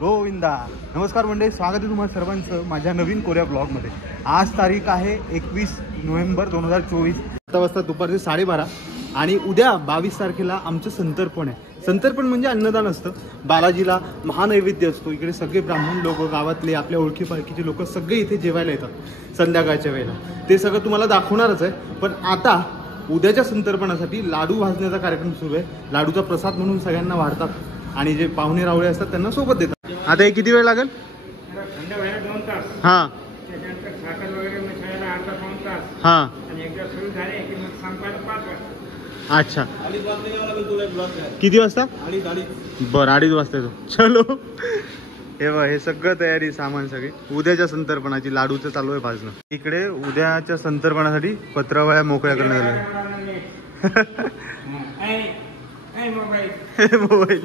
गोविंदा. नमस्कार मंडळी, स्वागत आहे तुम्हाला सर्वांचं माझ्या नवीन कोरिया ब्लॉगमध्ये. आज तारीख आहे 21 नोव्हेंबर 2024. आता वाजता दुपारचे 12:30 आणि उद्या 22 तारखेला आमचं संतर्पण आहे. संतर्पण म्हणजे अन्नदान असतं. बालाजीला महानैवेद्य असतो. इकडे सगळे ब्राह्मण लोक, गावातले आपल्या ओळखी पाळखीचे लोक सगळे इथे जेवायला येतात संध्याकाळच्या वेळेला. ते सगळं तुम्हाला दाखवणारच आहे. पण आता उद्याच्या संतर्पणासाठी लाडू भाजण्याचा कार्यक्रम सुरू आहे. लाडूचा प्रसाद म्हणून सगळ्यांना वाढतात आणि जे पाहुणे रावळे असतात त्यांना सोबत देतात. आता हे किती वेळ लागेल? हां हां. अच्छा, किती वाजता? बरं, 2:30 वाजता येतो. चलो, हे बघ, हे सगळं तयारी सामान सगळे उद्याच्या संतर्पणाची. लाडूचं चालू आहे भाजणं. इकडे उद्याच्या संतर्पणासाठी पत्रावळ्या मोकळ्या करण्यात आल्या. मोबाईल.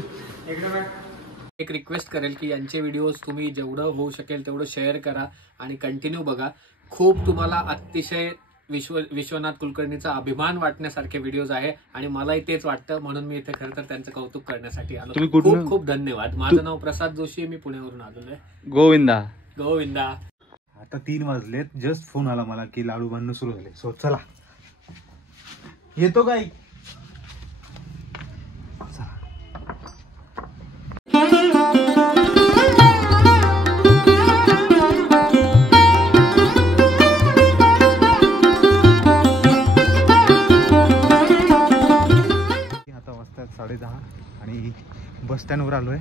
एक रिक्वेस्ट करेल की यांचे व्हिडिओज तुम्ही जेवढं होऊ शकेल तेवढं शेअर करा आणि कंटिन्यू बघा. खूप तुम्हाला अतिशय विश्वनाथ कुलकर्णीचा अभिमान वाटण्यासारखे व्हिडिओज आहे आणि मलाही तेच वाटतं, म्हणून मी इथे खरं तर त्यांचं कौतुक करण्यासाठी आलो. खूप खूप धन्यवाद. माझं नाव प्रसाद जोशी, मी पुण्यावरून आलेलो आहे. गोविंदा गोविंदा. आता 3 वाजलेत. जस्ट फोन आला मला की लाडू बांधणं सुरू झाले. सो चला, येतो काय? आता वाजतात 10:30 आणि बस स्टँडवर आलो आहे.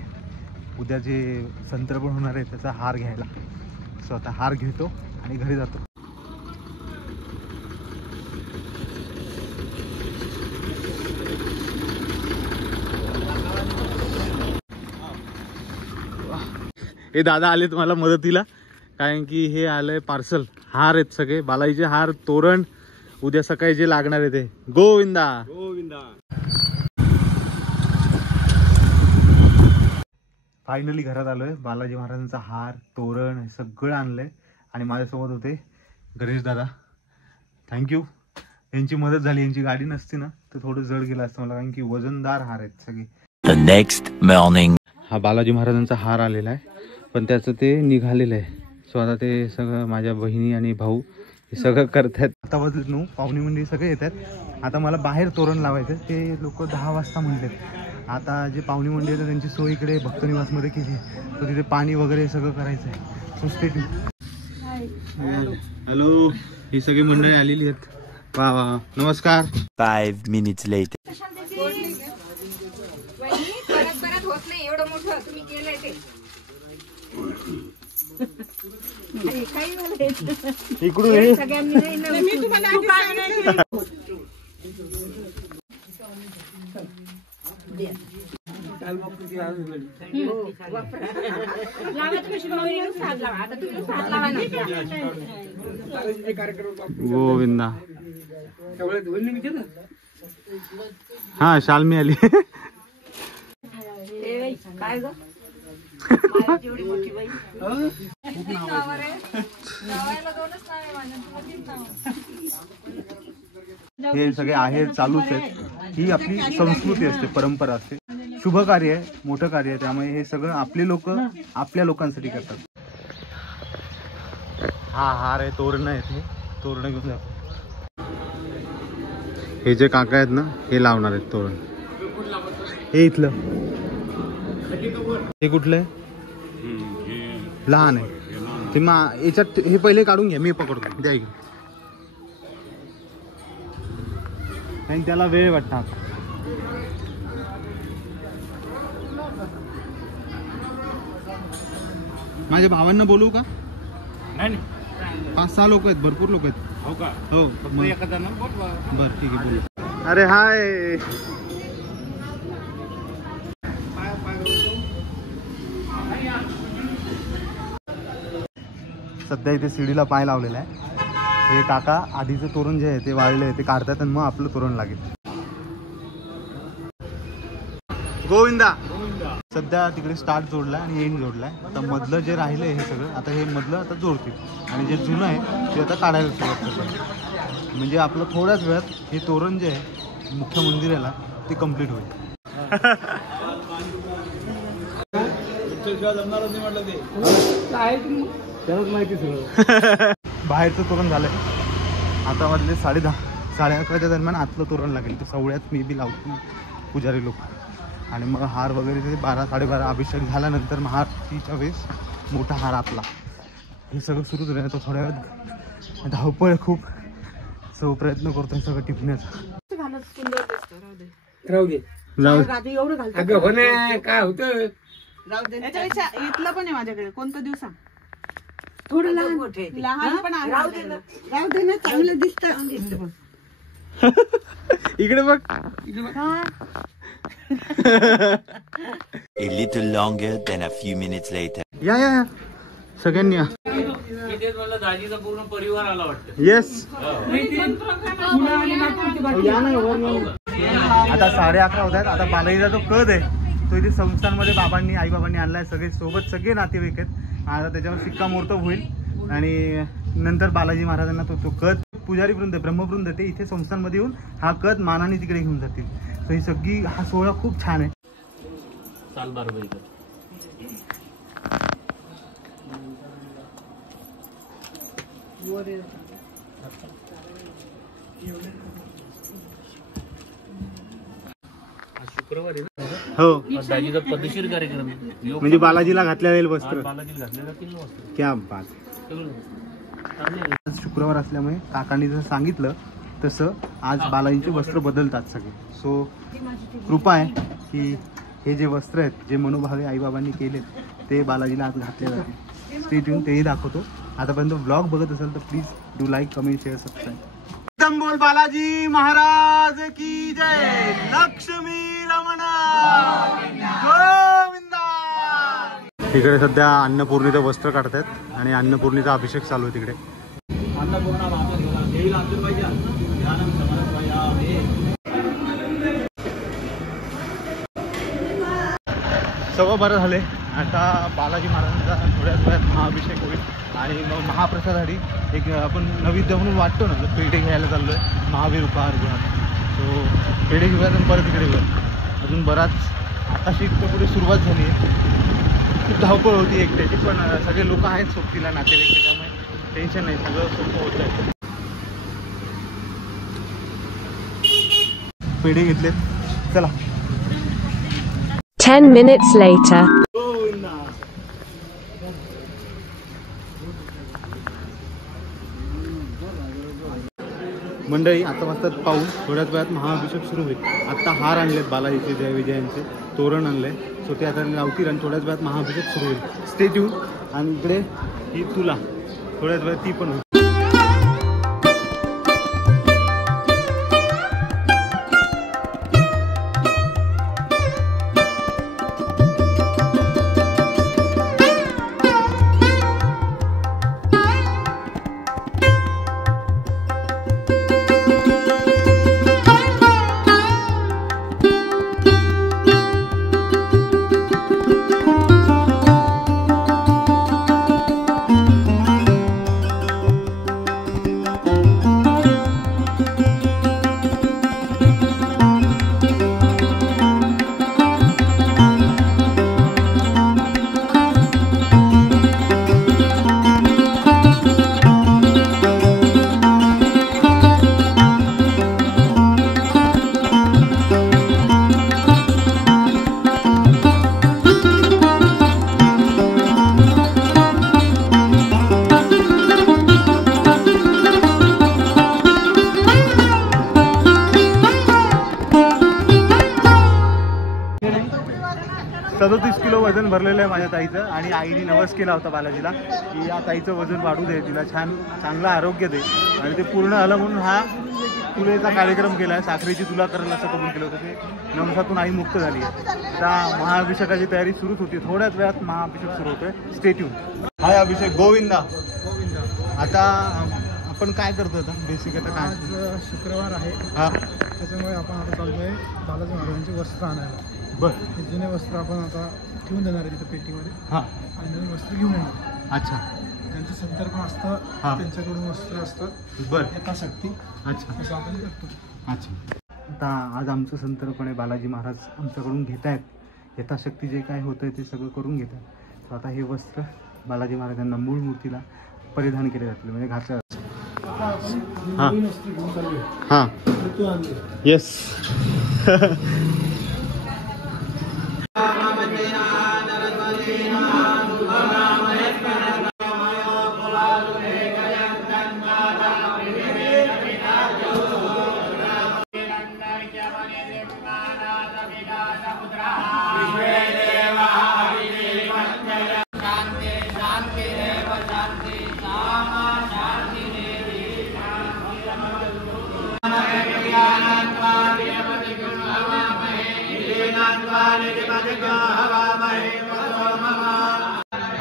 उद्या जे संतर्पण होणार आहे त्याचा हार घ्यायला. सो आता हार घेतो आणि घरी जातो. हे दादा आलेत मला मदतीला, कारण की हे आलंय पार्सल. हार आहेत सगळे बालाजीचे हार, तोरण उद्या सकाळी जे लागणार आहे ते. गोविंदा गोविंदा. फायनली घरात आलोय. बालाजी महाराजांचा हार, तोरण हे सगळं आणलंय आणि माझ्यासोबत होते गणेश दादा. थँक्यू, यांची मदत झाली. यांची गाडी नसती ना तर थोडं जड गेलं असतं मला, कारण की वजनदार हार आहेत सगळे. The next morning. हा बालाजी महाराजांचा हार आलेला आहे, पण त्याचं ते निघालेलं आहे. सो आता ते सगळं माझ्या बहिणी आणि भाऊ हे सगळं करतात. आता वाजलेत 9, पाहुणे मंडळी सगळे येतात. आता मला बाहेर तोरण लावायचं. ते लोक 10 वाजता म्हणलेत. आता जे पाहुणे मंडळी येतात त्यांची सोय इकडे भक्तनिवासमध्ये केली आहे. तर तिथे पाणी वगैरे सगळं करायचं आहे. So stay tune. हॅलो, ही सगळी मंडळी आलेली आहेत. वा वा, नमस्कार. 5 minutes later. इकडून गोविंदा. हा, शालमी आली. काय ग हे सगळे आहे चालूच आहेत. ही आपली संस्कृती असते, परंपरा असते. शुभ कार्य आहे, मोठं कार्य आहे, त्यामुळे हे सगळं आपले लोक आपल्या लोकांसाठी करतात. हा हार आहे, तोरण आहे. ते तोरण घेऊन जातो. हे जे काका आहेत ना, हे लावणार आहेत तोरण. हे इथलं हे कुठलं आहे? लहान आहे ते. याच्यात हे पहिले काढून घ्या, मी पकडतो. द्या इकडे, आणि त्याला वेळ वाटता. माझ्या भावांना बोलवू का? नाही, 5-6 लोक आहेत, भरपूर लोक आहेत. हो का? हो, बरं ठीक आहे, बोलू. अरे हाय. सध्या इथे सीडीला पाय लावलेला आहे. हे काका आधीचं तोरण जे आहे ते वाळले आहे, ते काढतात आणि मग आपलं तोरण लागेल. गोविंदा. सध्या तिकडे स्टार्ट जोडलाय आणि एंड जोडलाय. आता मधलं जे राहिलंय हे सगळं, आता हे मधलं आता जोडतील आणि जे जुनं आहे ते आता काढायला सुरुवात करतात. म्हणजे आपलं थोड्याच वेळात हे तोरण जे आहे मुख्य मंदिराला ते कंप्लीट होईल. बाहेरचं तोरण झालंय. आता वाजले 10:30 11:30च्या दरम्यान आतलं तोरण लागेल. तर सवळ्यात मी बी लावतो पुजारी लोक. आणि मग हार वगैरे ते 12 12:30 अभिषेक झाल्यानंतर मग आरतीच्या वेळेस मोठा हार आपला. हे सगळं सुरूच राहतं. तो थोड्या वेळात धावपळ खूप. सो प्रयत्न करतोय सगळं टिपण्याचा. राहू दे काय होतं. याच्यापेक्षा इथलं पण आहे माझ्याकडे. कोणतं दिवसा थोडं लहान पण आहे. राहू दे ना, चांगलं दिसतं. इकडे बघ. A little longer than a few minutes later. या सगळ्यांनी या. दाजीचा पूर्ण परिवार आला वाटतं. येस. आता 11:30 होत आहेत. आता बालाजीचा जो कद आहे तो इथे संस्थांमध्ये बाबांनी आईबाबांनी आणलाय. सगळे सोबत सगळे नातेवाईक आहेत. आता त्याच्यावर शिक्कामोर्तब होईल आणि नंतर बालाजी महाराजांना तो कद पुजारी वृंद ब्रह्मवृंद ते इथे संस्थांमध्ये येऊन हा कद मानाने तिकडे घेऊन जातील. तर ही सगळी हा सोहळा खूप छान आहे. चाल बरोबर. शुक्रवारी हो. दाजीचा पद्धतशीर कार्यक्रम म्हणजे बालाजीला घातल्या जाईल वस्त्र. बालाजीला घातलेला किल्लो असतो. क्या बात. शुक्रवार असल्यामुळे काकांनी जसं सांगितलं तसं आज बालाजीचे वस्त्र बदलतात सगळे. सो कृपा आहे की हे जे वस्त्र आहेत जे मनोभावे आईबाबांनी केलेत ते बालाजीला आज घातले जातील. स्टेट येऊन तेही दाखवतो. आतापर्यंत ब्लॉग बघत असेल तर please do like comment share subscribe. एकदम बोल बालाजी महाराज की जय. लक्ष्मी रमण गोविंदा. तिकडे सध्या अन्नपूर्णीचं वस्त्र काढतायत आणि अन्नपूर्णीचा अभिषेक चालू आहे तिकडे. सगळं बरं झाले. आता बालाजी महाराजांचा थोड्याच वेळात महाअभिषेक होईल आणि मग महाप्रसादासाठी एक आपण नैवेद्य म्हणून वाटतो ना, पेढे घ्यायला चाललो आहे महावीर उपहार गृहात. तो पेढे घेऊयात आणि परत इकडे घेऊयात. अजून बराच आताशी इतकं पुढे सुरुवात झाली आहे. खूप धावपळ होती एकट्याची पण सगळे लोक आहेत सोबतीला नातेवाईक त्याच्यामुळे टेन्शन नाही. सगळं सोपं होत आहे. पेढे घेतलेत. चला. 10 minutes later. मंडळी आता वाजतात पाहून थोड्याच वेळात महाअभिषेक सुरू होईल. आत्ता हार आणलेत बालाजीचे जय विजयांचे तोरण आणले. सो ते आता लावतील आणि थोड्याच वेळात महाअभिषेक सुरू होईल. Stay tune. आणि इकडे ही तुला थोड्याच वेळात ती पण होईल. वजन भरलेलं आहे माझ्या ताईचं आणि आईने नवस केला होता बालाजीला की या ताईचं वजन वाढू दे, तिला चांगलं आरोग्य दे. आणि ते पूर्ण आलं म्हणून हा तुलेचा कार्यक्रम केला आहे. साखरेची तुला करायला असं कबूल केलं होतं. ते नवसातून आई मुक्त झाली आहे. त्या महाअभिषेकाची तयारी सुरूच होती. थोड्याच वेळात महाअभिषेक सुरू होतोय. Stay tune. Hi Abhishek. Govinda. आता आपण काय करतो आता बेसिक? आता काय आज शुक्रवार आहे. हां, त्याच्यामुळे आपण आता चाललोय बालाजी महाराजांचे वस्त्र आणायला. बरं. हे जुने वस्त्र आपण आता ठेवून देणार आहे तिथं पेटीमध्ये. हां. आणि नवीन वस्त्र घेऊन येणार. अच्छा. त्यांचं संतर पण असतं, त्यांच्याकडून वस्त्र असतात. बरं. यथाशक्ती. अच्छा. असं आपण करतो. अच्छा. आता आज आमचं संतर्पण आहे. बालाजी महाराज आमच्याकडून घेत आहेत. यथाशक्ती जे काय होतं ते सगळं करून घेत आहेत. तर आता हे वस्त्र बालाजी महाराजांना मूळ मूर्तीला परिधान केले जातील म्हणजे घातलं हां हां येस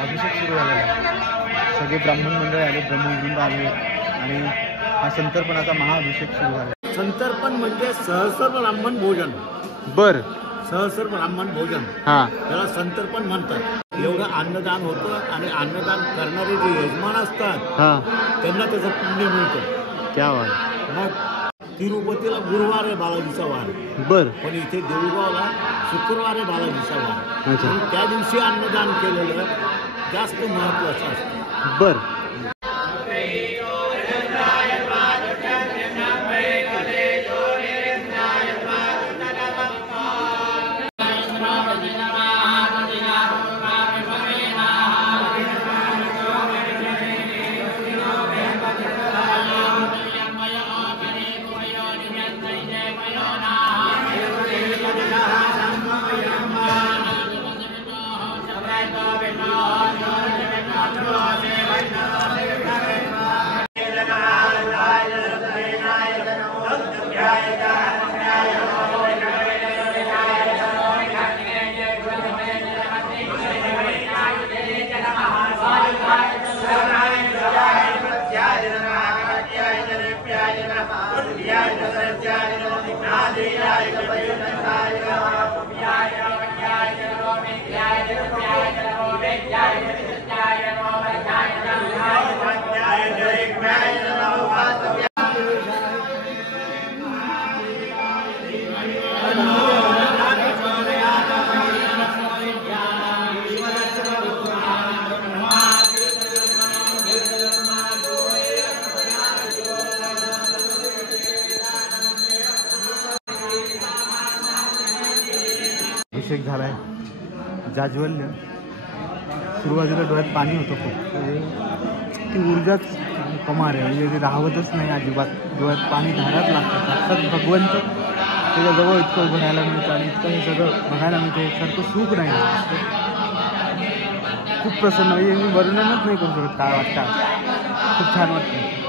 अभिषेक सुरू झालेला आहे. सगळे ब्राह्मण मंडळ आले, ब्रह्मवृंद आले आणि हा संतर्पणाचा महाअभिषेक सुरू झाला. संतर्पण म्हणजे सहस्र ब्राह्मण भोजन. बर सहस्र ब्राह्मण भोजन हा त्याला संतर्पण म्हणतात. एवढं अन्नदान होतं आणि अन्नदान करणारे जे यजमान असतात हा त्यांना त्याचं पुण्य मिळतं. क्या बात. मग तिरुपतीला गुरुवार आहे बालाजीचा वार, बर पण इथे देऊळगावला शुक्रवार आहे बालाजीचा वार. अच्छा. आणि त्या दिवशी अन्नदान केलेलं जास्त महत्वाचं असतं. बर अभिषेक झालाय. जाज्वल्य. सुरुवातीला डोळ्यात पाणी होतं खूप. ती ऊर्जाच कमाल आहे म्हणजे ते राहवतच नाही अजिबात. डोळ्यात पाणी धारात लागतं. साक्षात भगवंत त्याच्याजवळ इतकं उभं राहायला मिळतं आणि इतकं हे सगळं बघायला मिळतं. एकसारखं सुख नाही. खूप प्रसन्न म्हणजे मी वर्णनच नाही करू शकत काय वाटतं. खूप छान वाटतं.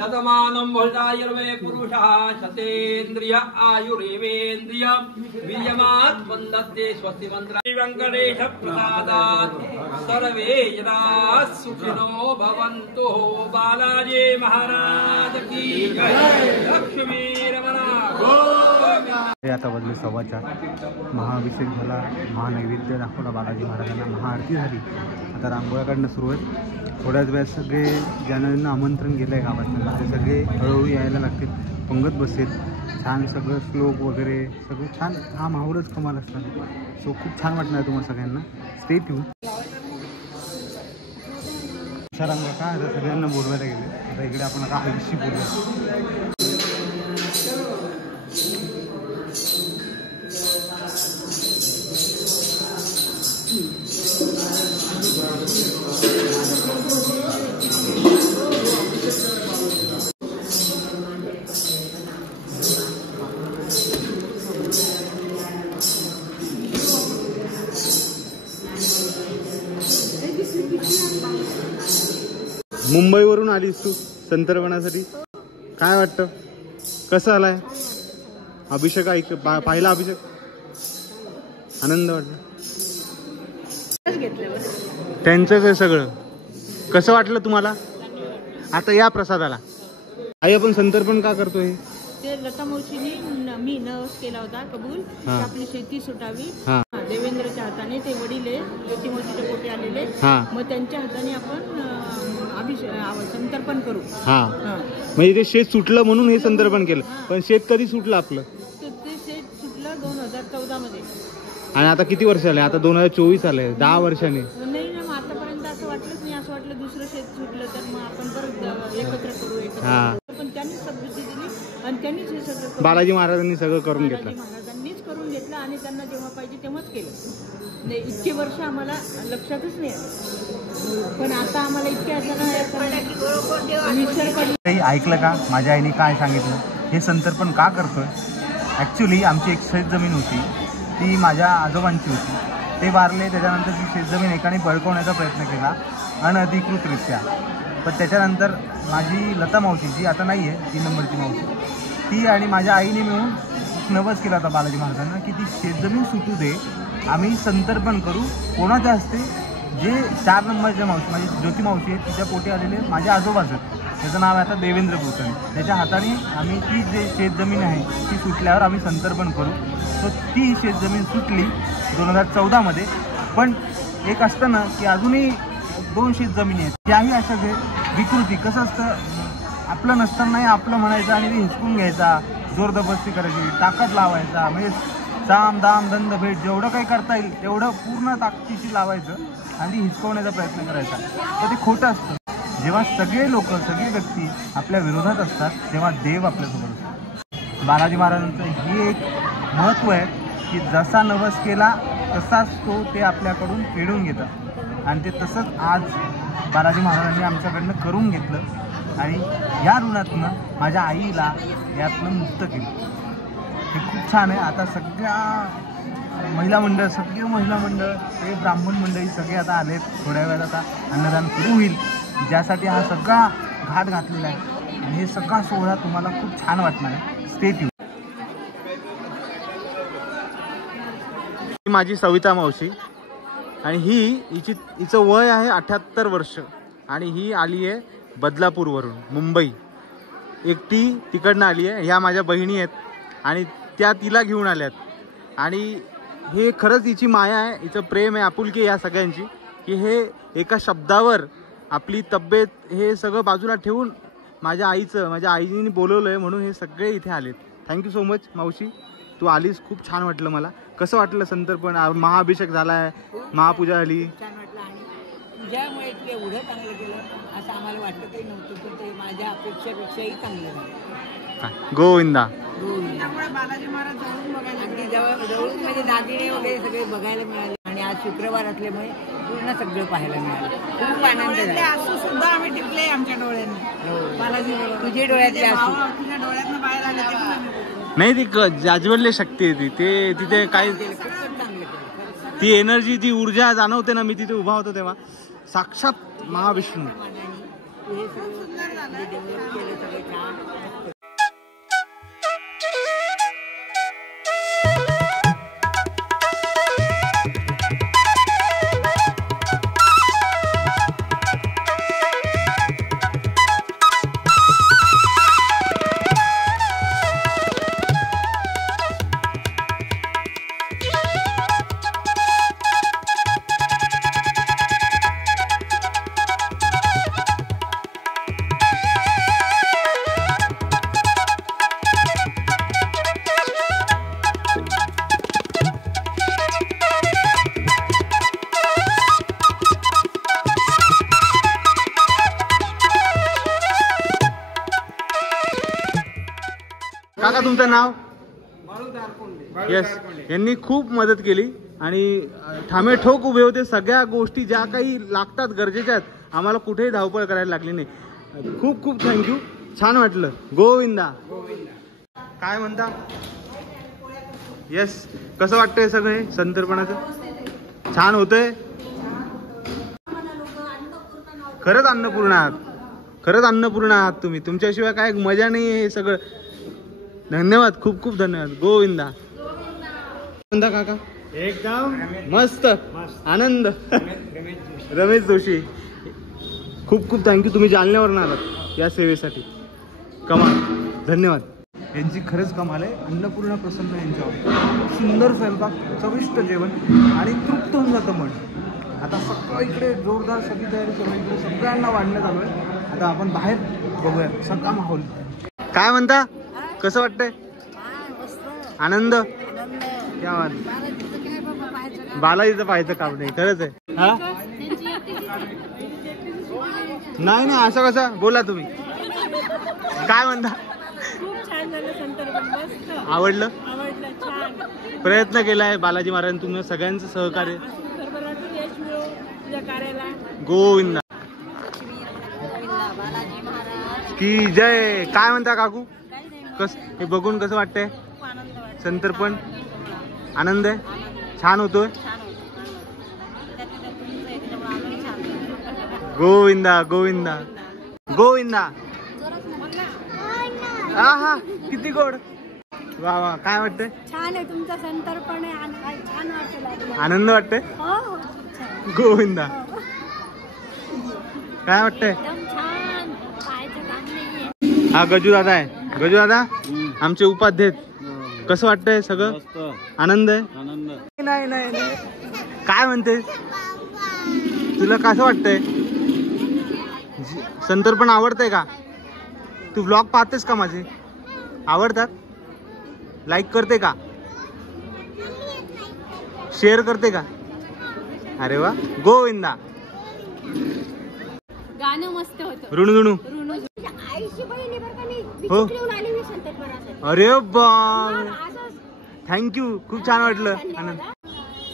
शतमानं भुजायुर्वे पुरुषः शतेन्द्रिय आयुरेवेन्द्रिय वीर्यमात् वन्दते स्वस्ति मन्त्र वेङ्कटेश प्रसादात् सर्वे जनाः सुखिनो भवन्तु। बालाजी महाराज की जय। लक्ष्मी रमणा। आता वाजले 4:15. महाअभिषेक झाला, महानैवेद्य दाखवला बालाजी महाराजांना, महाआरती झाली. आता रांगोळ्या काढणं सुरू आहे. थोड्याच वेळात सगळे ज्यांना आमंत्रण गेलं आहे गावातल्या ते सगळे हळूहळू यायला लागतील, पंगत बसेल. छान सगळं श्लोक वगैरे सगळं छान. हा माहोलच कमाल असणार. सो खूप छान वाटणार तुम्हाला सगळ्यांना. Stay tune. रंगा का आता सगळ्यांना बोलवायला गेले. आता इकडे आपण आता हळदीशी बोलूया. मुंबईवरून आलीस तू संतर्पणासाठी, काय वाटतं? कसं आलाय अभिषेक? पाहिला अभिषेक? आनंद वाटला? त्यांचं काय सगळं कसं वाटलं तुम्हाला? आता या प्रसादाला. आई आपण संतर्पण का करतोय? ते लता मावशीने मी नवस केला होता कबूल, आपली शेती सुटावी. देवेंद्रच्या हाताने ते वडील ज्योती मावशीच्या पोटी आलेले, मग त्यांच्या हाताने आपण संतर्पण करू. म्हणजे ते शेत सुटलं म्हणून हे संतर्पण केलं. पण शेत कधी सुटलं आपलं? ते शेत सुटलं 2014 मध्ये. आणि आता किती वर्ष आले? आता 2024 आलंय. 10 वर्षांनी. नाही ना, आतापर्यंत असं वाटलंच नाही. असं वाटलं दुसरं शेत सुटलं तर मग आपण परत एकत्र करू. पण त्यांनीच सबुद्धी दिली आणि त्यांनीच हे सगळं बालाजी महाराजांनी सगळं करून घेतलं. महाराजांनीच करून घेतलं आणि त्यांना जेव्हा पाहिजे तेव्हाच केलं. नाही इतके वर्ष आम्हाला लक्षातच नाही आलं, पण आता आम्हाला इतके ऐकलं का माझ्या आईने काय सांगितलं? हे संतर्पण का करतोय? ॲक्च्युली आमची एक शेतजमीन होती, ती माझ्या आजोबांची होती. ते वारले, त्याच्यानंतर ती शेतजमीन एकाने बळकवण्याचा प्रयत्न केला अनधिकृतरित्या. पण त्याच्यानंतर माझी लता मावशी, जी आता नाही आहे, 3 नंबरची मावशी, ती आणि माझ्या आईने मिळून नवस केला होता बालाजी महाराजांना की ती शेतजमीन सुटू दे, आम्ही संतर्पण करू. कोणाच्या हस्ते? जे 4 नंबरच्या मावशी, माझी ज्योती मावशी आहे, तिच्या पोटी आलेले माझ्या आजोबाचं, त्याचं नाव आहे आता देवेंद्र कुलकर्णी, त्याच्या हाताने आम्ही ती जे शेतजमीन आहे ती सुटल्यावर आम्ही संतर्पण करू. तर ती शेतजमीन सुटली 2014 मध्ये. पण एक असतं ना की अजूनही 2 शेतजमिनी आहेत, त्याही अशा विकृती. कसं असतं, आपलं नसतानाही आपलं म्हणायचं आणि ते हिसकून घ्यायचा, जोरदबस्ती करायची, ताकद लावायचा, म्हणजे साम दाम दंड भेट जेवढं काही करता येईल तेवढं पूर्ण ताकदीशी लावायचं आणि ती हिसकवण्याचा प्रयत्न करायचा. तर ते खोटं असतं. जेव्हा सगळे लोक, सगळे व्यक्ती आपल्या विरोधात असतात तेव्हा देव आपल्यासोबत असतो. बालाजी महाराजांचं हे एक महत्त्व आहे की जसा नवस केला तसाच तो ते आपल्याकडून फेडून घेतात. आणि ते तसंच आज बालाजी महाराजांनी आमच्याकडनं करून घेतलं आणि या ऋणातनं माझ्या आईला यातनं मुक्त केलं. हे खूप छान आहे. आता सगळ्या महिला मंडळ, सगळे महिला मंडळ, हे ब्राह्मण मंडळी सगळे आता आलेत. थोड्या वेळात आता अन्नदान सुरू होईल, ज्यासाठी हा सगळा घाट घातलेला आहे. आणि हे सगळा सोहळा तुम्हाला खूप छान वाटणार आहे. Stay tune. माझी सविता मावशी आणि हिचं वय आहे 78 वर्ष आणि ही आली आहे बदलापूरवरून, मुंबई. एकटी तिकडनं आली आहे. ह्या माझ्या बहिणी आहेत आणि त्या तिला घेऊन आल्यात. आणि हे खरंच हिची माया आहे, हिचं प्रेम आहे, आपुलकी या सगळ्यांची, की हे एका शब्दावर आपली तब्येत हे सगळं बाजूला ठेवून माझ्या आईने बोलवलं आहे म्हणून हे सगळे इथे आलेत. थँक्यू सो मच मावशी, तू आलीस, खूप छान वाटलं मला. कसं वाटलं संतर्पण? महाअभिषेक झाला आहे, महापूजा झाली. छान वाटलं आणि तुझ्यामुळे एवढं चांगलं केलं असं आम्हाला वाटतही नव्हतं, पण ते माझ्या अपेक्षापेक्षाही चांगलं झालं. गोविंदा. त्यामुळे बालाजी महाराज जवळून बघायला, अगदी जवळून म्हणजे दागिने वगैरे सगळे बघायला मिळाले आणि आज शुक्रवार असल्यामुळे पूर्ण सगळं पाहायला मिळालं. खूप आनंद झाला. आसू सुद्धा आम्ही टिपले आमच्या डोळ्यांनी. बालाजी तुझे डोळ्यातले आसू, तुझ्या डोळ्यातनं बाहेर आले ते नाही, ती जाजवडली शक्ती आहे ती. ते तिथे काय खूपच चांगलं केलं. ती एनर्जी, ती ऊर्जा जाणवते ना, मी तिथे उभा होतो तेव्हा. साक्षात महाविष्णू. हे सगळं डेव्हलप केलं सगळं छान. काका तुमचं नाव? येस. यांनी खूप मदत केली आणि ठामे ठोक उभे होते. सगळ्या गोष्टी ज्या काही लागतात गरजेच्या आहेत, आम्हाला कुठेही धावपळ करायला लागली नाही. खूप खूप थँक्यू. छान वाटलं. गोविंदा. काय म्हणता? येस. कसं वाटतंय सगळं संतर्पणाचं? छान होतंय. खरंच अन्नपूर्णा आहात. खरंच अन्नपूर्णा आहात तुम्ही. तुमच्याशिवाय काय मजा नाही हे सगळं. धन्यवाद. खूप खूप धन्यवाद. गोविंदा. गोविंदा काका एकदम मस्त. आनंद. रमेश जोशी. खूप खूप थँक्यू. तुम्ही जालन्यावरून आलात या सेवेसाठी. कमाल. धन्यवाद. यांची खरंच कमाल आहे. अन्नपूर्णा प्रसन्न यांच्यावर. सुंदर स्वयंपाक, चविष्ट जेवण आणि तृप्त होऊन जातं मन. आता सगळं इकडे जोरदार सगळी तयारी करून इकडे सगळ्यांना वाढण्यात आलो आहे. आता आपण बाहेर बघूया सगळा माहोल. काय म्हणता? कसं वाटतंय? आनंद. क्या बात. बालाजीचं पाहायचं काम नाही. खरंच आहे. हा नाही नाही असं कसं बोला तुम्ही. काय म्हणता? आवडलं? प्रयत्न केलाय बालाजी महाराजांनी. तुम्ही सगळ्यांचं सहकार्य. गोविंदा की जय. काय म्हणता काकू? हे बघून कसं वाटतंय? संतर्पण आनंद आहे. छान होतोय. गोविंदा गोविंदा गोविंदा. हा हा किती गोड. वा वा. काय वाटतंय? छान आहे तुमचं संतर्पण आहे. छान वाटतं. आनंद वाटतंय. गोविंदा. काय वाटतंय? हा गजू दादा आहे. गजू दादा आमचे उपाध्ये. कसं वाटतंय सगळं? आनंद आहे. नाही नाही नाही. काय म्हणते? तुला कसं वाटतंय? संतर्पण आवडतंय का? तू व्लॉग पाहतेस का माझे? आवडतात? लाईक करते का? शेअर करते का? अरे वा. गोविंदा. गाणं मस्त होतं. ऋणू ऋणू. हो. अरे बा. थँक्यू. खूप छान वाटलं. आनंद.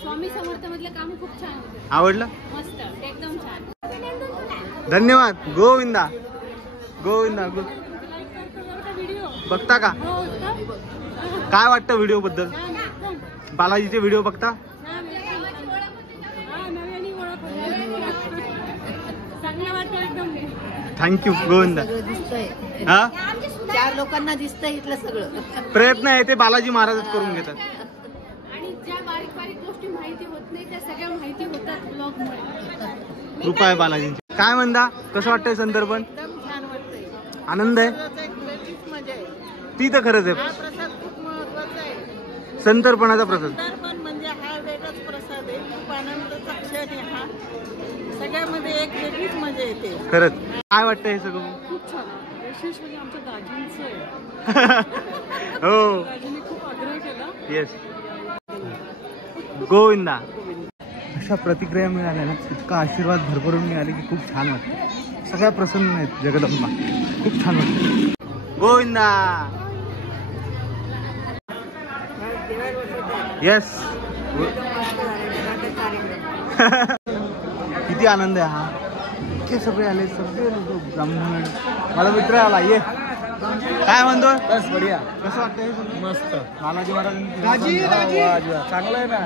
स्वामी समर्थ मधलं काम खूप छान होतं. आवडलं? मस्त. एकदम छान. धन्यवाद. गोविंदा गोविंदा. बघता का? काय वाटतं व्हिडिओ बद्दल? बालाजीचे व्हिडिओ बघता? थँक्यू गोविंदा. हा 4 लोकांना दिसतंय इथलं सगळं. प्रयत्न आहे ते बालाजी महाराजच करून घेतात. आणि ज्या बारीक बारीक गोष्टी माहिती होत नाही त्या सगळ्या माहिती होतात ब्लॉग मुळे. कृपा आहे बालाजींची. काय म्हणता? कसं वाटतंय संतर्पण? छान वाटतंय. आनंद आहे. मजा आहे. ती तर खरंच आहे. प्रसाद खूप महत्वाचा आहे. संतर्पणाचा प्रसाद. संतर्पण म्हणजे हा वेगळाच प्रसाद आहे. खूप आनंदाचा क्षण आहे हा. सगळ्यामध्ये एक वेगळीच मजा येते. खरंच. काय वाटतं हे सगळं? खूप छान. विशेष म्हणजे आमच्या दाजींचं आहे. हो. दाजींनी खूप आग्रह केला. येस. गोविंदा. अशा प्रतिक्रिया मिळाल्या ना, इतका आशीर्वाद भरभरून मिळाले की खूप छान वाटतं. सगळ्या प्रसन्न आहेत जगदंबा. खूप छान वाटतं. गोविंदा. येस. किती आनंद आहे हा. इतके सगळे आले. सगळे लोक ब्राह्मण. मला मित्र आला. ये. काय म्हणतो? बस बढिया. कसं वाटतंय? मस्त. बालाजी महाराज चांगलं आहे ना.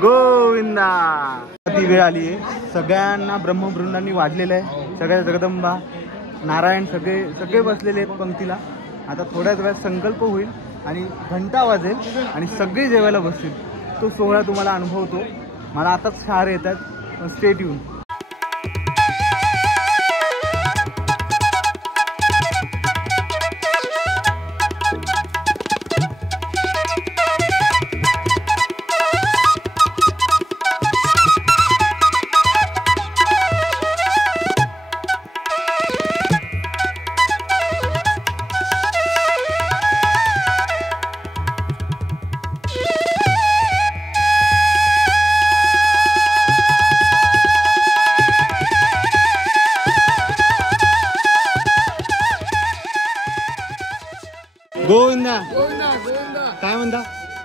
गोविंदा. ती वेळ आली आहे, सगळ्यांना ब्रह्मवृंदांनी वाढलेलं आहे. सगळ्या जगदंबा नारायण सगळे बसलेले आहेत पंक्तीला. आता थोड्याच वेळात संकल्प होईल आणि घंटा वाजेल आणि सगळे जेवायला बसतील. तो सोहळा तुम्हाला अनुभवतो. मला आताच शहारे येतात, पण स्टे ट्यून. गोविंदा. गोविंदा गोविंदा. काय म्हणता?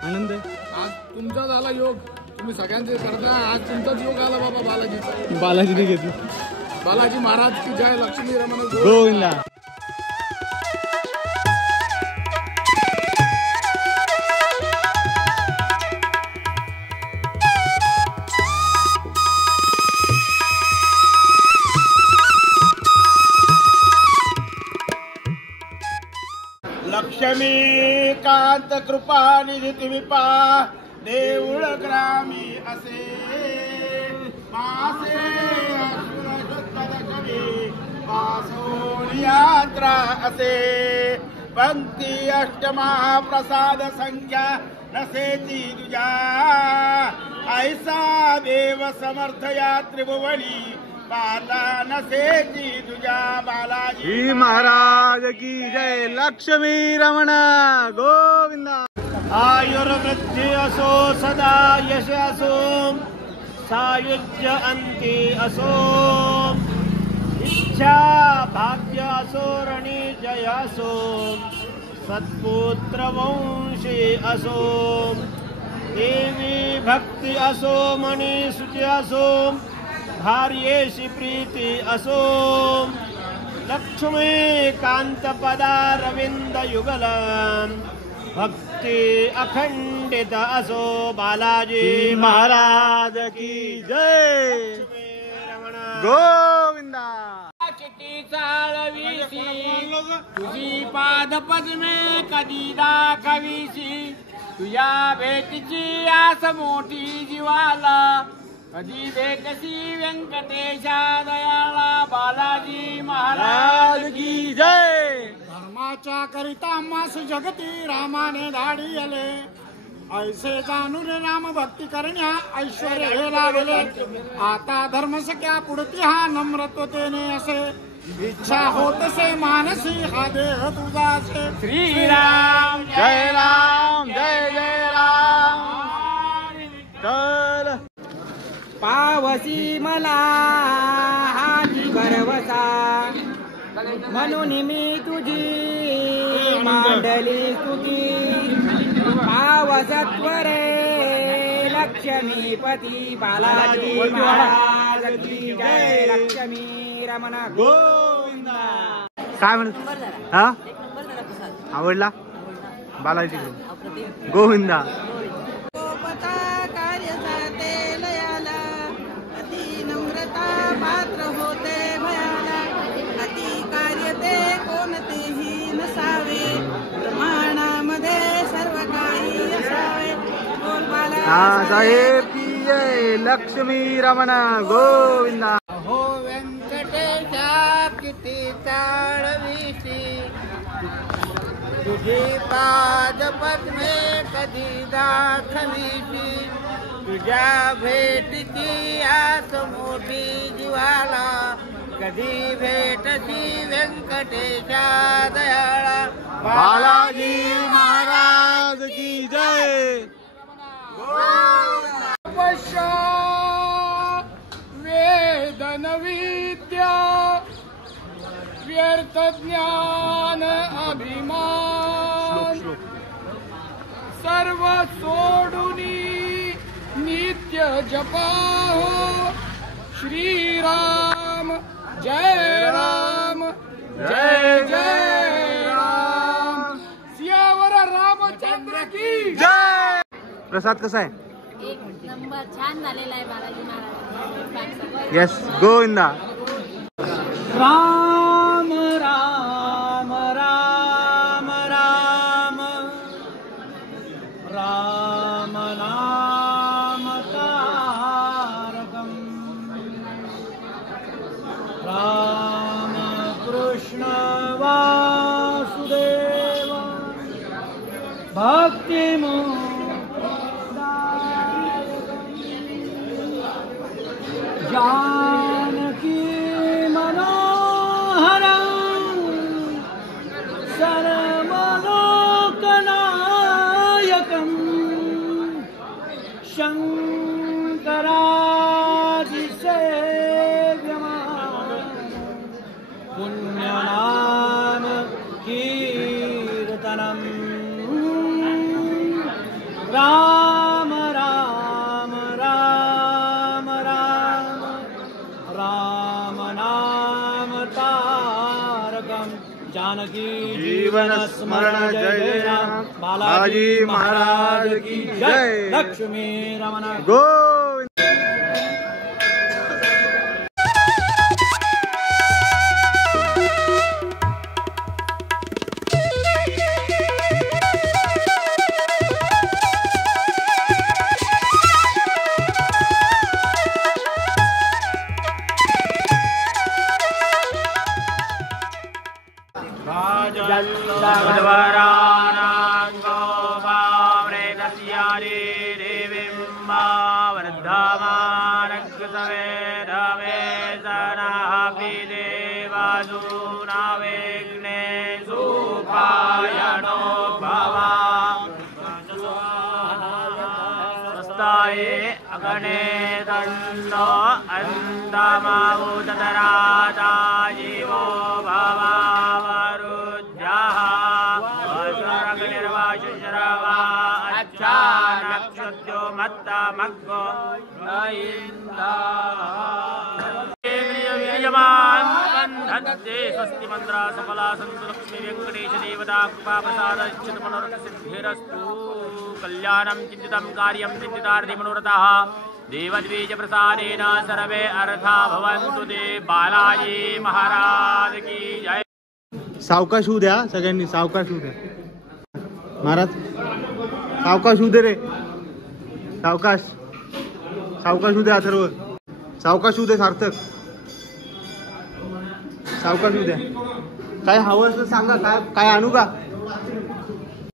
आनंद आज तुमचा झाला योग, तुम्ही सगळ्यांचे करता. आज तुमचाच योग आला बाबा बालाजीचा. बालाजीने घेतली. बालाजी महाराज की जय. लक्ष्मी रमण गोविंदा. लक्ष्मी कांत कृपा निधी तुम्ही पा देऊळ ग्रामी असे मासे कवी वासोनी यात्रा असे पंक्ती अष्टमहाप्रसाद संख्या नसेची तुझ्या ऐसा देव समर्थ या त्रिभुवनी पाता नसेची तुझ्या बालाजी महाराज की जय. लक्ष्मी रमण गोविंदा. आयुर्वृद्धी असो सदा यश असो सायुज्य अंती असो इच्छा भाग्य असो रणी जय असो सत्पुत्र वंशी असो देवी भक्ती असो मणी सुची असो भार्येशी प्रीती असो लक्ष्मी कांत पदा रविंद युगल भक्ती अखंडित असो बालाजी महाराज की जय. गोविंदा. किती चाळवीशी तुझी पाद पद्मे कधी दाखवीशी तुझ्या भेटीची आस मोठी जीवाला कधी भेटसी व्यंकटेशा दयाळा बालाजी महाराज की जय. धर्माच्या करिता मास जगती रामाने धाडी आले. ऐसे जाणून राम भक्ती करण्या ऐश्वर हे लाभले. आता धर्म सख्या पुढती हा नम्रतेने असे इच्छा होतसे मानसी हा देह तुझा असे. श्रीराम जय राम जय जय राम. चल पावसी मला हाती भरवसा म्हणून मी तुझी मांडली स्तुती. पावसत्वरे लक्ष्मीपती बालाजी महाराज की जय. लक्ष्मी रमण गोविंदा. काय म्हणत? हा आवडला बालाजी गोविंदा. कार्य जाते लयाला अति नम्रता पात्र होते भयाला. अति कार्य ते कोणतेही नसावे प्रमाणामध्ये सर्व काही असावे. हा साहेब की जय. लक्ष्मी रमण गोविंदा. हो व्यंकटेशा किती चाळवीशी तुझी पाद पद्मे कधी दाखवीशी तुझ्या भेटीची आस मोठी जीवाला कधी भेटशी व्यंकटेशा दयाळा बालाजी महाराज की जय. वेदन विद्या व्यर्थ ज्ञान अभिमान सर्व सोडूनी नित्य जपा हो श्रीराम जय राम जय जय राम. सियावर रामचंद्र की जय. प्रसाद कसा आहे? एक नंबर छान झालेला आहे बालाजी महाराज. यस गोविंदा. राम राम राम राम राम नाम तारकम् राम कृष्ण वासुदेव भक्तिमो जानकी मनोहरं सर्वलोकनायकं शङ्करादिसेव्यमानं पुण्यनाम कीर्तनम् राम राम राम राम राम नाम तारकम् जानकी जीवन स्मरण जय राम बालाजी महाराज की जय. लक्ष्मी रमण गोविंद. अगणे दंडो अंतमावुतराता जीवो भवावरुद्यः वसुरग्निर्वाशुश्रवा अच्छा नक्षत्रो मत्तमग्गो यजमान्वन्धन्ते स्वस्ति मन्त्रा सफला सन्तु लक्ष्मी वेङ्कटेश देवता कृपाप्रसादश्चित मनोरथसिद्धिरस्तु. कल्याणं चिन्तितं कार्यं चिन्तितार्थी मनोरथः देवद्विज प्रसादेन सर्वे अर्था भवन्तु. ते बालाजी महाराज की जय. सावकाश होऊ द्या सगळ्यांनी, सावकाश होऊ द्या. महाराज सावकाश होऊ दे रे, सावकाश सावकाश होऊ द्या सर्व, सावकाश होऊ दे. सार्थक सावकाश होऊ द्या. काय हवं असं सांगा, काय काय आणू का?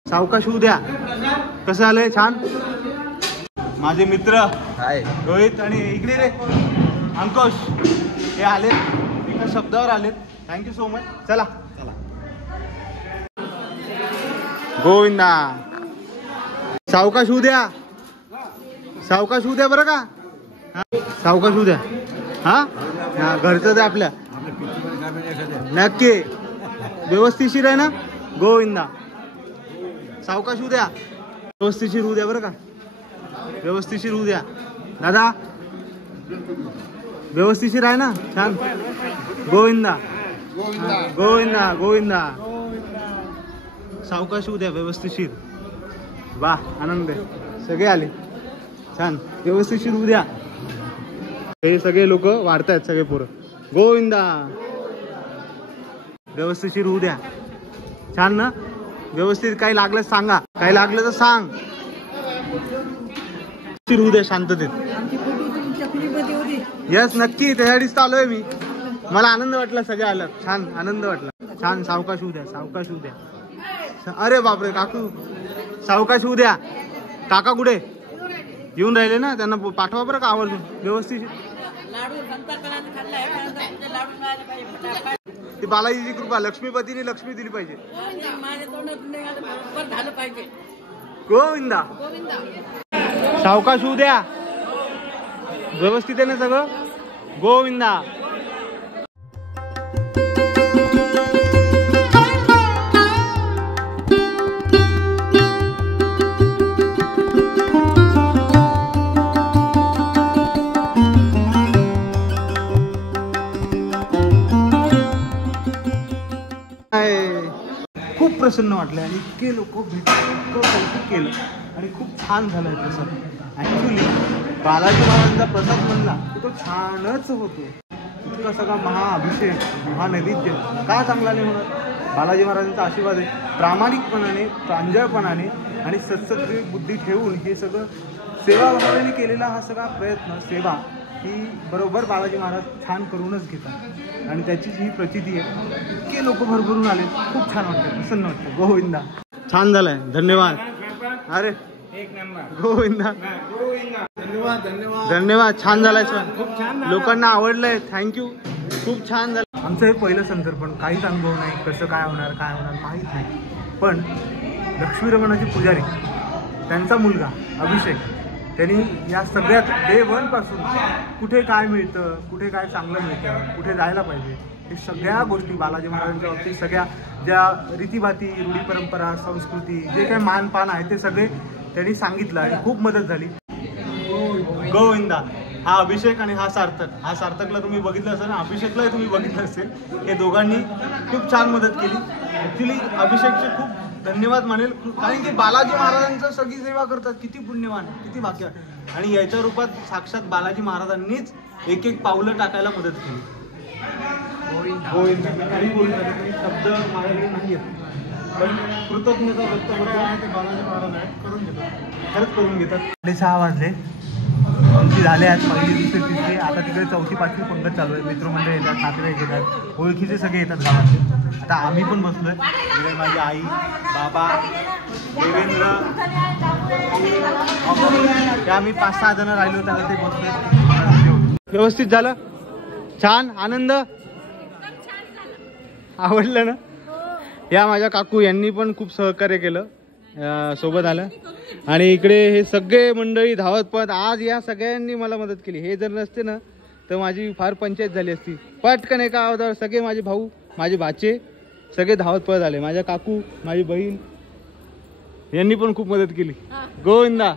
सावकाश होऊ द्या. कसं आलंय? छान. माझे मित्र रोहित आणि इकडे रे अंकुश हे आलेत, एका शब्दावर आलेत. Thank you so much. चला चला. गोविंदा. सावकाश होऊ द्या, सावकाश होऊ द्या बरं का. सावकाश होऊ द्या. हा घरचं ते आपल्या नक्की व्यवस्थिशीर आहे ना. गोविंदा. सावकाश होऊ द्या, व्यवस्थिशीर होऊ द्या बरं का. व्यवस्थिशीर होऊ द्या दादा, व्यवस्थिशीर आहे ना. छान. गोविंदा गोविंदा गोविंदा. सावकाश होऊ द्या, व्यवस्थिशीर. वा आनंद आहे. सगळे आले. छान. व्यवस्थिशीर होऊ द्या. हे सगळे लोक वाढतायत, सगळे पोरं. गोविंदा. व्यवस्थिशीर होऊ द्या. छान ना. व्यवस्थित काही लागलं सांगा, काही लागलं तर सांग. होऊ द्या शांततेत. यस नक्की, त्यासाठीच आलोय मी. मला आनंद वाटला सगळे आलात. छान आनंद वाटला. छान. सावकाश होऊ द्या, सावकाश होऊ द्या. अरे बापरे काकू, सावकाश होऊ द्या. काका कुठे? येऊन राहिले ना, त्यांना पाठवा बरं का आवर्जून. व्यवस्थित. ती बालाजीची कृपा, लक्ष्मीपतीने लक्ष्मी दिली पाहिजे. गोविंदा. सावकाश होऊ द्या. व्यवस्थित आहे ना सगळं. गोविंदा. खूप प्रसन्न वाटलं आणि इतके लोक भेटून इतकं कौतुक केलं आणि खूप छान झालं प्रसन्न. ॲक्च्युली बालाजी महाराजांचा प्रसाद म्हणला की तो छानच होतो. इतका सगळा महाअभिषेक, महानैवेद्य का चांगला नाही होणार? बालाजी महाराजांचा आशीर्वाद आहे. प्रामाणिकपणाने, प्रांजळपणाने आणि सत्सद्री बुद्धी ठेवून हे सगळं सेवाभावाने केलेला हा सगळा प्रयत्न, सेवा ही बरोबर बालाजी महाराज छान करूनच घेतात. आणि त्याची ही प्रचिती आहे. इतके लोक भरभरून आले, खूप छान वाटतं, प्रसन्न वाटतं. गोविंदा. छान झालंय, धन्यवाद. अरे एक नंबर. गोविंदा. धन्यवाद धन्यवाद धन्यवाद. छान झालाय सर, खूप छान झालं. लोकांना आवडलंय. थँक्यू, खूप छान झालं. आमचं हे पहिलं संतर्पण, काहीच अनुभव नाही, कसं काय होणार माहीत नाही. पण लक्ष्मीरमणाचे पुजारी, त्यांचा मुलगा अभिषेक, त्यांनी या सगळ्यात डे 1 पासून कुठे काय मिळतं, कुठे काय चांगलं मिळतं, कुठे जायला पाहिजे, हे सगळ्या गोष्टी बालाजी महाराजांच्या बाबतीत, सगळ्या ज्या रीतीभाती, रूढी परंपरा, संस्कृती, जे काही मानपान आहे ते सगळे त्यांनी सांगितलं आणि खूप मदत झाली. गोविंदा. हा अभिषेक आणि हा सार्थक. हा सार्थकला तुम्ही बघितलं असेल, अभिषेकलाही तुम्ही बघितलं असेल. हे दोघांनी खूप छान मदत केली. ॲक्च्युली अभिषेकचे खूप धन्यवाद मानेल, कारण की बालाजी महाराजांचं सगळी सेवा करतात. किती पुण्यवान, किती भाग्य. आणि याच्या रूपात साक्षात बालाजी महाराजांनीच एक एक पावलं टाकायला मदत केली. गोविंदा. काही शब्द माझ्याकडे नाही आहेत, पण कृतज्ञता व्यक्त करताना ते बालाजी महाराज आहेत, करून घेतात, खरंच करून घेतात. 6:30 वाजले. आमची झाले आज पहिली, दुसरी, तिसरी, आता तिकडे 4थी 5वी पंगत चालू आहे. मित्रमंडळ येतात, नातेवाईक येतात, ओळखीचे सगळे येतात गावाचे. आता आम्ही पण बसलोय. इकडे माझी आई, बाबा, देवेंद्र, ते आम्ही 5-6 जण राहिलो, त्याला ते बसलोय. व्यवस्थित झालं, छान, आनंद, आवडलं ना? या माझ्या काकू यांनी पण खूप सहकार्य केलं, सोबत आलं. आणि इकडे हे सगळे मंडळी धावत पळत, आज या सगळ्यांनी मला मदत केली. हे जर नसते ना तर माझी फार पंचायत झाली असती. पटकन एका आवाजावर सगळे माझे भाऊ, माझे भाचे सगळे धावत पळत आले. माझ्या काकू, माझी बहीण यांनी पण खूप मदत केली. गोविंदा.